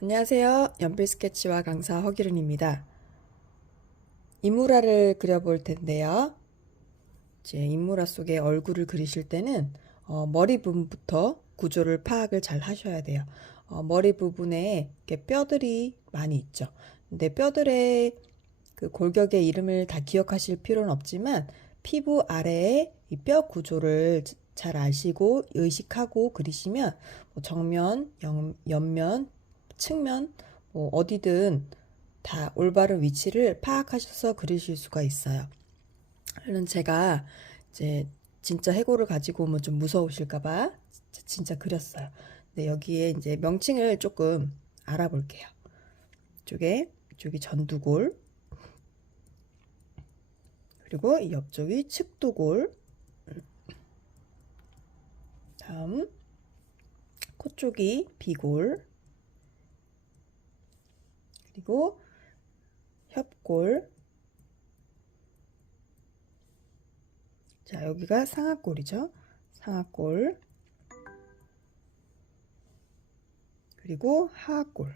안녕하세요. 연필 스케치와 강사 허기른입니다. 인물화를 그려볼 텐데요. 이제 인물화 속에 얼굴을 그리실 때는 머리 부분부터 구조를 파악을 잘 하셔야 돼요. 머리 부분에 이렇게 뼈들이 많이 있죠. 근데 뼈들의 그 골격의 이름을 다 기억하실 필요는 없지만 피부 아래에 이 뼈 구조를 잘 아시고 의식하고 그리시면 정면, 옆면, 측면 어디든 다 올바른 위치를 파악하셔서 그리실 수가 있어요. 물론 제가 이제 진짜 해골을 가지고 오면 좀 무서우실까봐 진짜 그렸어요. 근데 여기에 이제 명칭을 조금 알아볼게요. 이쪽이 전두골, 그리고 이 옆쪽이 측두골, 다음 코 쪽이 비골, 그리고 협골. 자, 여기가 상악골이죠. 상악골, 그리고 하악골.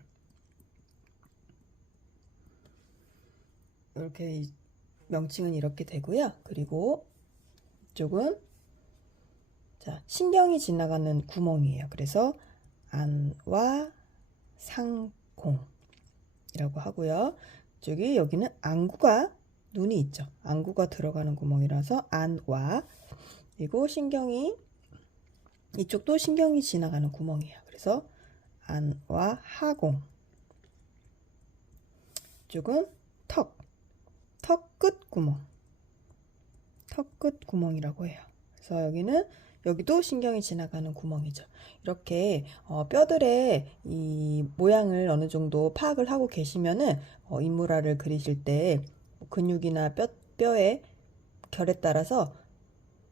이렇게 명칭은 이렇게 되고요. 그리고 이쪽은 자, 신경이 지나가는 구멍이에요. 그래서 안와 상공이라고 하고요. 여기는 안구가 눈이 있죠. 안구가 들어가는 구멍이라서 안와, 그리고 이쪽도 신경이 지나가는 구멍이에요. 그래서 안와 하공. 이쪽은 턱 끝 구멍, 턱 끝 구멍이라고 해요. 그래서 여기도 신경이 지나가는 구멍이죠. 이렇게 뼈들의 이 모양을 어느 정도 파악을 하고 계시면은 인물화를 그리실 때 근육이나 뼈의 결에 따라서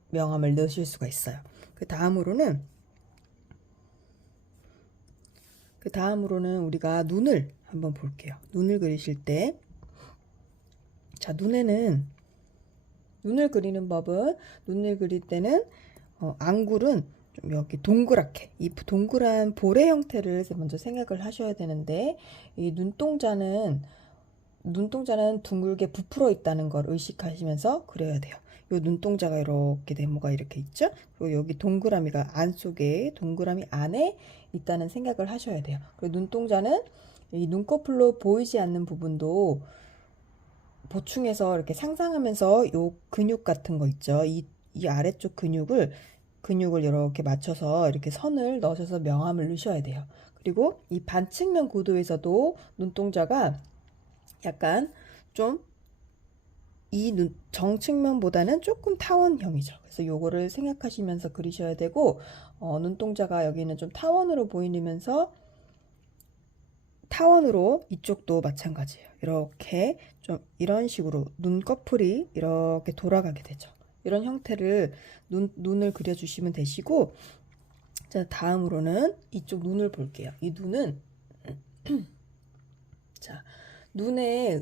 명암을 넣으실 수가 있어요. 그 다음으로는 우리가 눈을 한번 볼게요. 눈을 그리실 때, 자, 눈을 그리는 법은, 눈을 그릴 때는 앙굴은 좀 여기 동그랗게, 이 동그란 볼의 형태를 먼저 생각을 하셔야 되는데, 이 눈동자는 둥글게 부풀어 있다는 걸 의식하시면서 그려야 돼요. 요 눈동자가 이렇게 네모가 이렇게 있죠? 그리고 여기 동그라미가 동그라미 안에 있다는 생각을 하셔야 돼요. 그리고 눈동자는 이 눈꺼풀로 보이지 않는 부분도 보충해서 이렇게 상상하면서 요 근육 같은 거 있죠? 이 아래쪽 근육을 이렇게 맞춰서 이렇게 선을 넣으셔서 명암을 넣으셔야 돼요. 그리고 이 반측면 구도에서도 눈동자가 약간 좀 정측면보다는 조금 타원형이죠. 그래서 요거를 생각하시면서 그리셔야 되고, 눈동자가 여기는 좀 타원으로 이쪽도 마찬가지예요. 이렇게 좀 이런 식으로 눈꺼풀이 이렇게 돌아가게 되죠. 이런 형태를 눈을 그려주시면 되시고, 자, 다음으로는 이쪽 눈을 볼게요. 이 눈은 자, 눈의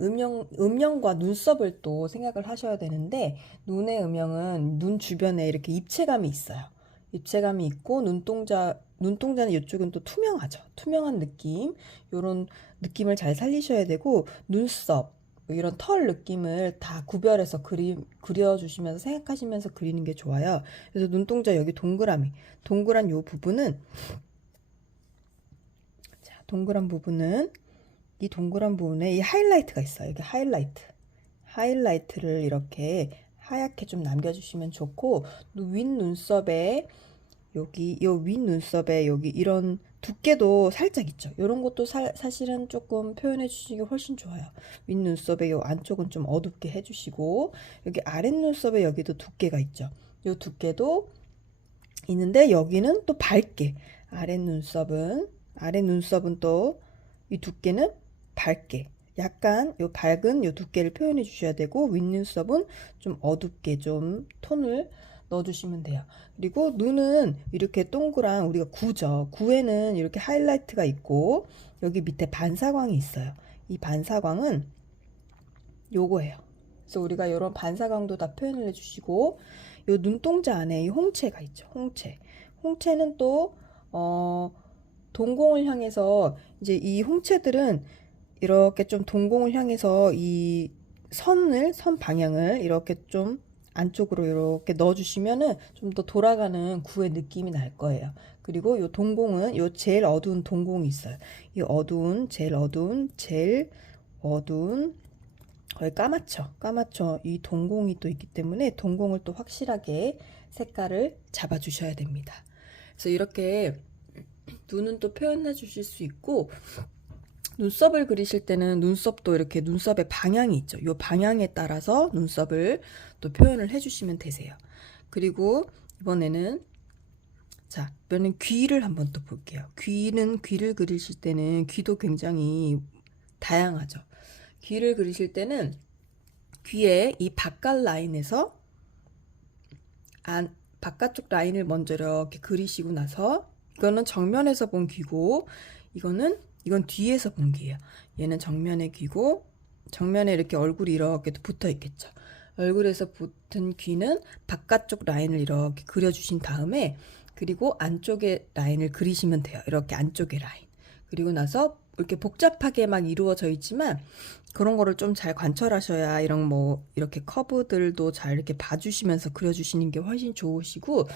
음영과 눈썹을 또 생각을 하셔야 되는데, 눈의 음영은 눈 주변에 이렇게 입체감이 있어요. 입체감이 있고, 눈동자는 이쪽은 또 투명하죠. 투명한 느낌. 요런 느낌을 잘 살리셔야 되고, 눈썹, 이런 털 느낌을 다 구별해서 그려주시면서 생각하시면서 그리는 게 좋아요. 그래서 눈동자 여기 동그란 요 부분은, 자, 이 동그란 부분에 이 하이라이트가 있어요. 이게 하이라이트를 이렇게 하얗게 좀 남겨주시면 좋고, 윗눈썹에 여기 이런 두께도 살짝 있죠. 이런 것도 사실은 조금 표현해 주시는 게 훨씬 좋아요. 윗눈썹의 요 안쪽은 좀 어둡게 해주시고, 여기 아랫눈썹에 여기도 두께가 있죠. 요 두께도 있는데, 여기는 또 밝게, 아랫눈썹은 또 이 두께는 밝게, 약간 요 밝은 요 두께를 표현해 주셔야 되고, 윗눈썹은 좀 어둡게 좀 톤을 넣어 주시면 돼요. 그리고 눈은 이렇게 동그란 우리가 구죠. 구에는 이렇게 하이라이트가 있고, 여기 밑에 반사광이 있어요. 이 반사광은 요거예요. 그래서 우리가 이런 반사광도 다 표현을 해주시고, 요 눈동자 안에 이 홍채가 있죠. 홍채는 또 동공을 향해서 이제 이 홍채들은 이렇게 좀 동공을 향해서 이 선 방향을 이렇게 좀 안쪽으로 이렇게 넣어주시면은 좀 더 돌아가는 구의 느낌이 날 거예요. 그리고 요 동공은 요 제일 어두운 동공이 있어요. 이 제일 어두운 거의 까맣죠. 이 동공이 또 있기 때문에 동공을 또 확실하게 색깔을 잡아 주셔야 됩니다. 그래서 이렇게 눈은 또 표현해 주실 수 있고, 눈썹을 그리실 때는 눈썹도 이렇게 눈썹의 방향이 있죠. 이 방향에 따라서 눈썹을 또 표현을 해주시면 되세요. 그리고 이번에는 이번엔 귀를 한번 또 볼게요. 귀를 그리실 때는 귀도 굉장히 다양하죠. 귀를 그리실 때는 귀에 이 바깥 라인에서 바깥쪽 라인을 먼저 이렇게 그리시고 나서, 이거는 정면에서 본 귀고, 이건 뒤에서 본 귀예요. 얘는 정면의 귀고, 정면에 이렇게 얼굴이 이렇게 붙어 있겠죠. 얼굴에서 붙은 귀는 바깥쪽 라인을 이렇게 그려주신 다음에, 그리고 안쪽의 라인을 그리시면 돼요. 이렇게 안쪽의 라인. 그리고 나서 이렇게 복잡하게 막 이루어져 있지만, 그런 거를 좀 잘 관철하셔야 이렇게 커브들도 잘 이렇게 봐주시면서 그려주시는 게 훨씬 좋으시고,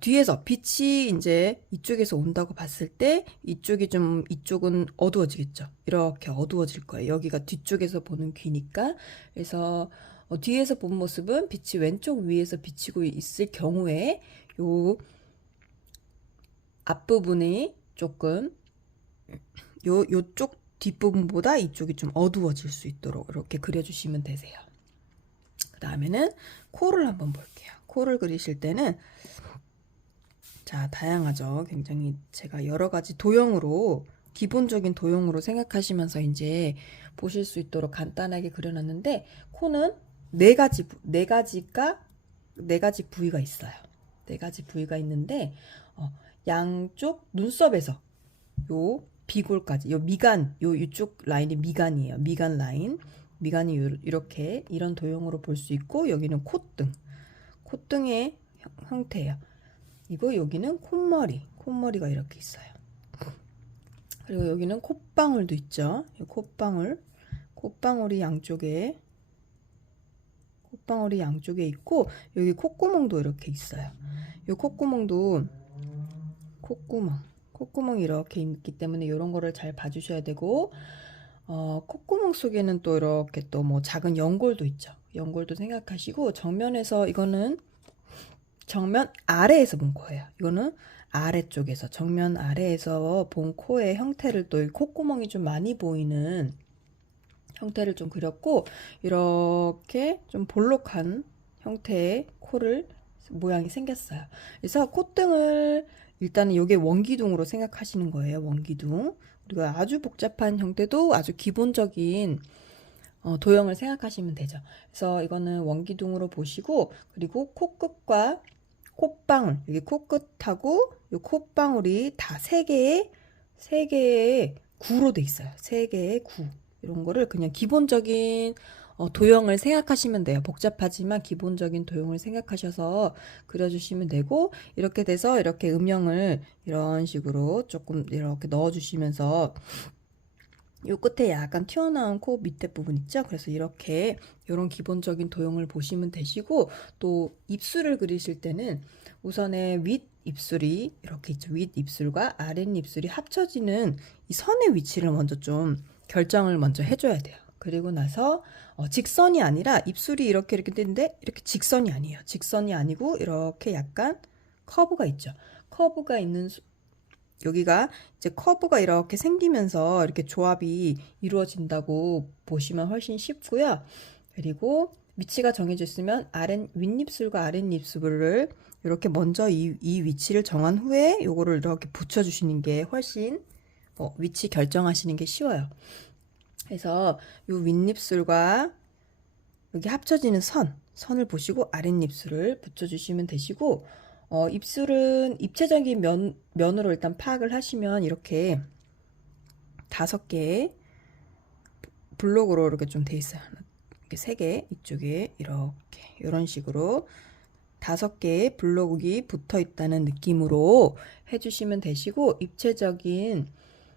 뒤에서 빛이 이제 이쪽에서 온다고 봤을 때 이쪽은 어두워지겠죠. 이렇게 어두워질 거예요. 여기가 뒤쪽에서 보는 귀니까. 그래서 뒤에서 본 모습은 빛이 왼쪽 위에서 비치고 있을 경우에 요 앞부분이 조금 요쪽 뒷부분보다 이쪽이 좀 어두워질 수 있도록 이렇게 그려주시면 되세요. 그 다음에는 코를 한번 볼게요. 코를 그리실 때는 다양하죠. 굉장히 제가 여러 가지 기본적인 도형으로 생각하시면서 이제 보실 수 있도록 간단하게 그려놨는데, 코는 네 가지 부위가 있어요. 네 가지 부위가 있는데, 양쪽 눈썹에서 요 비골까지, 이쪽 라인이 미간이에요. 미간 라인. 미간이 이렇게 이런 도형으로 볼 수 있고, 여기는 콧등의 형태예요. 여기는 콧머리가 이렇게 있어요. 그리고 여기는 콧방울도 있죠. 콧방울이 양쪽에 있고, 여기 콧구멍도 이렇게 있어요. 이 콧구멍이 이렇게 있기 때문에 이런 거를 잘 봐주셔야 되고, 콧구멍 속에는 또 이렇게 또 작은 연골도 있죠. 연골도 생각하시고, 이거는 정면 아래에서 본 거예요. 이거는 아래쪽에서, 정면 아래에서 본 코의 형태를, 또 콧구멍이 좀 많이 보이는 형태를 좀 그렸고, 이렇게 좀 볼록한 형태의 모양이 생겼어요. 그래서 콧등을 일단은 이게 원기둥으로 생각하시는 거예요. 원기둥. 그리고 아주 복잡한 형태도 아주 기본적인 도형을 생각하시면 되죠. 그래서 이거는 원기둥으로 보시고, 그리고 코끝과 콧방울, 여기 코끝하고 이 콧방울이 다 세 개의 구로 돼 있어요. 세 개의 구. 이런 거를 그냥 기본적인 도형을 생각하시면 돼요. 복잡하지만 기본적인 도형을 생각하셔서 그려주시면 되고, 이렇게 돼서 이렇게 음영을 이런 식으로 조금 이렇게 넣어주시면서, 요 끝에 약간 튀어나온 코 밑에 부분 있죠? 그래서 이런 기본적인 도형을 보시면 되시고, 또 입술을 그리실 때는 우선에 윗 입술이 이렇게 있죠. 윗 입술과 아랫 입술이 합쳐지는 이 선의 위치를 먼저 좀 결정을 먼저 해줘야 돼요. 그리고 나서 직선이 아니라, 입술이 이렇게 되는데 이렇게 직선이 아니에요. 직선이 아니고 이렇게 약간 커브가 있죠. 커브가 있는 여기가 이제 커브가 이렇게 생기면서 이렇게 조합이 이루어진다고 보시면 훨씬 쉽고요. 그리고 위치가 정해져 있으면 윗입술과 아랫입술을 이렇게 먼저 이 위치를 정한 후에 요거를 이렇게 붙여주시는 게 훨씬 위치 결정하시는 게 쉬워요. 그래서 요 윗입술과 여기 합쳐지는 선을 보시고 아랫입술을 붙여주시면 되시고, 입술은 입체적인 면으로 일단 파악을 하시면 이렇게 5개의 블록으로 이렇게 좀 돼 있어요. 이렇게 3개, 이쪽에 이렇게 이런 식으로 5개의 블록이 붙어 있다는 느낌으로 해주시면 되시고, 입체적인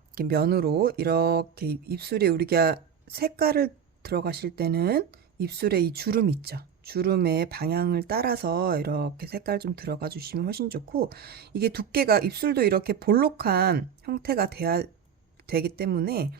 이렇게 면으로 이렇게 입술에 우리가 색깔을 들어가실 때는 입술에 이 주름 있죠. 주름의 방향을 따라서 이렇게 색깔 좀 들어가 주시면 훨씬 좋고, 이게 두께가 입술도 이렇게 볼록한 형태가 되기 때문에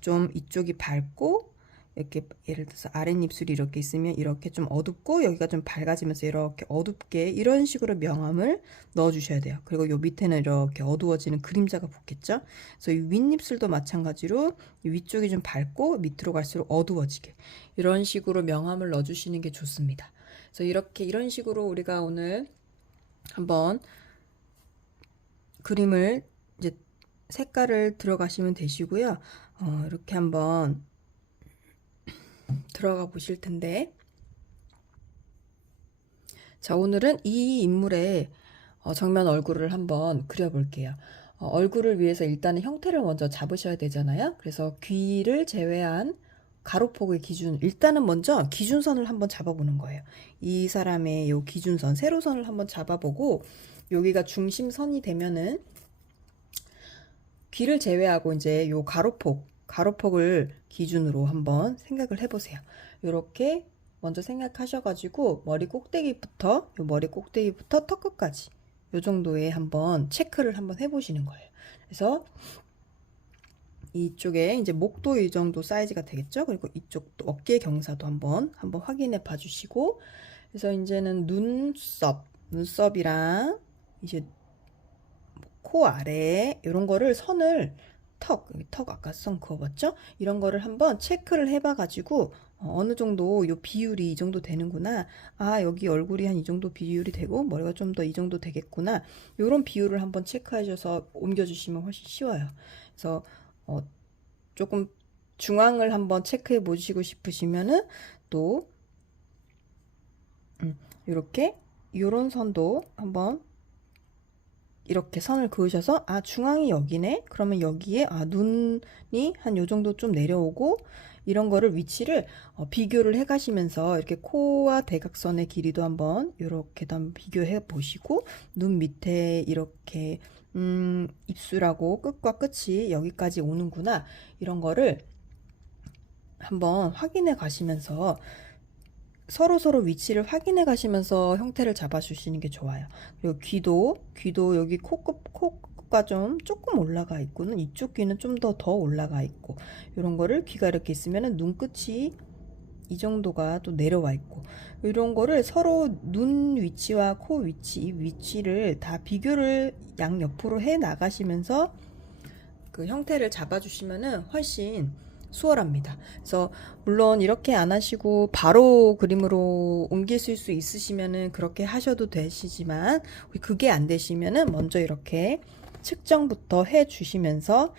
좀 이쪽이 밝고, 이렇게 예를 들어서 아랫입술이 이렇게 있으면 이렇게 좀 어둡고 여기가 좀 밝아지면서 이렇게 어둡게 이런 식으로 명암을 넣어 주셔야 돼요. 그리고 요 밑에는 이렇게 어두워지는 그림자가 붙겠죠. 그래서 이 윗입술도 마찬가지로 이 위쪽이 좀 밝고 밑으로 갈수록 어두워지게 이런 식으로 명암을 넣어 주시는 게 좋습니다. 그래서 이런 식으로 우리가 오늘 한번 그림을 이제 색깔을 들어가시면 되시고요. 이렇게 한번 들어가 보실 텐데, 자, 오늘은 이 인물의 정면 얼굴을 한번 그려볼게요. 얼굴을 위해서 일단은 형태를 먼저 잡으셔야 되잖아요. 그래서 귀를 제외한 가로폭의 기준, 일단은 먼저 기준선을 한번 잡아보는 거예요. 이 사람의 요 기준선, 세로선을 한번 잡아보고, 여기가 중심선이 되면은 귀를 제외하고 이제 요 가로폭을 기준으로 한번 생각을 해보세요. 이렇게 먼저 생각하셔가지고 머리 꼭대기부터 턱 끝까지 요 정도에 한번 체크를 한번 해보시는 거예요. 그래서 이쪽에 이제 목도 이 정도 사이즈가 되겠죠. 그리고 이쪽도 어깨 경사도 한번 확인해 봐주시고, 그래서 이제는 눈썹이랑 이제 코 아래 이런 거를 선을 턱 아까 선 그어봤죠? 이런 거를 한번 체크를 해봐 가지고 어느 정도 요 비율이 이 정도 되는구나. 아, 여기 얼굴이 한 이 정도 비율이 되고 머리가 좀 더 이 정도 되겠구나. 요런 비율을 한번 체크하셔서 옮겨주시면 훨씬 쉬워요. 그래서 조금 중앙을 한번 체크해 보시고 싶으시면은 또 이렇게 요런 선도 한번 이렇게 선을 그으셔서 아, 중앙이 여기네. 그러면 여기에 눈이 한 요 정도 좀 내려오고, 이런 거를 위치를 비교를 해 가시면서 이렇게 코와 대각선의 길이도 한번 이렇게 비교해 보시고, 눈 밑에 이렇게 입술하고 끝과 끝이 여기까지 오는구나. 이런 거를 한번 확인해 가시면서 서로 위치를 확인해 가시면서 형태를 잡아 주시는 게 좋아요. 그리고 귀도 여기 코가 좀 조금 올라가 있고는 이쪽 귀는 좀 더 올라가 있고, 이런 거를 귀가 이렇게 있으면은 눈끝이 이 정도가 또 내려와 있고, 이런 거를 서로 눈 위치와 코 위치, 이 위치를 다 비교를 양옆으로 해 나가시면서 그 형태를 잡아 주시면은 훨씬 수월합니다. 그래서 물론 이렇게 안 하시고 바로 그림으로 옮기실 수 있으시면은 그렇게 하셔도 되시지만, 그게 안 되시면은 먼저 이렇게 측정부터 해 주시면서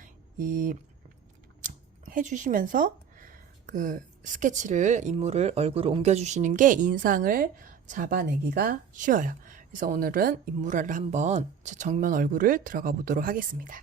그 스케치를 인물을 얼굴을 옮겨 주시는 게 인상을 잡아내기가 쉬워요. 그래서 오늘은 인물화를 한번 정면 얼굴을 들어가 보도록 하겠습니다.